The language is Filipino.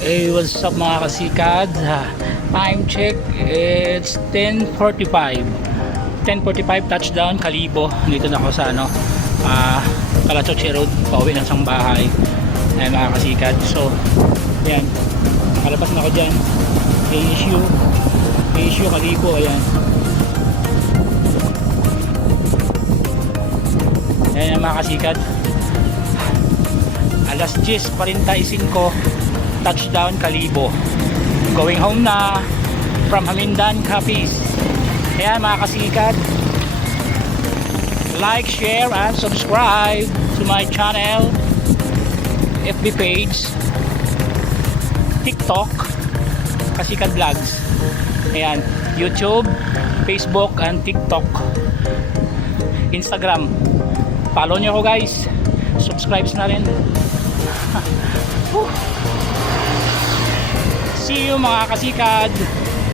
Hey, what's up mga kasikad? Time check, it's 10:45. 10:45 touchdown, Kalibo. Dito na ako sa Calachoche Road, pauwi ng isang bahay. Ayan mga kasikad. So, ayan. Kalabas na ako dyan. ASU, Kalibo, ayan. Ayan mga kasikad. Alas 10:45, touchdown Kalibo. Going home na from Hamindan, Capiz. Kaya mga kasikad, like, share, and subscribe to my channel, FB page, TikTok, Kasikad Vlogs. Ayan, YouTube, Facebook, and TikTok. Instagram. Follow nyo ko guys. Subscribe na rin. See you mga kasikad.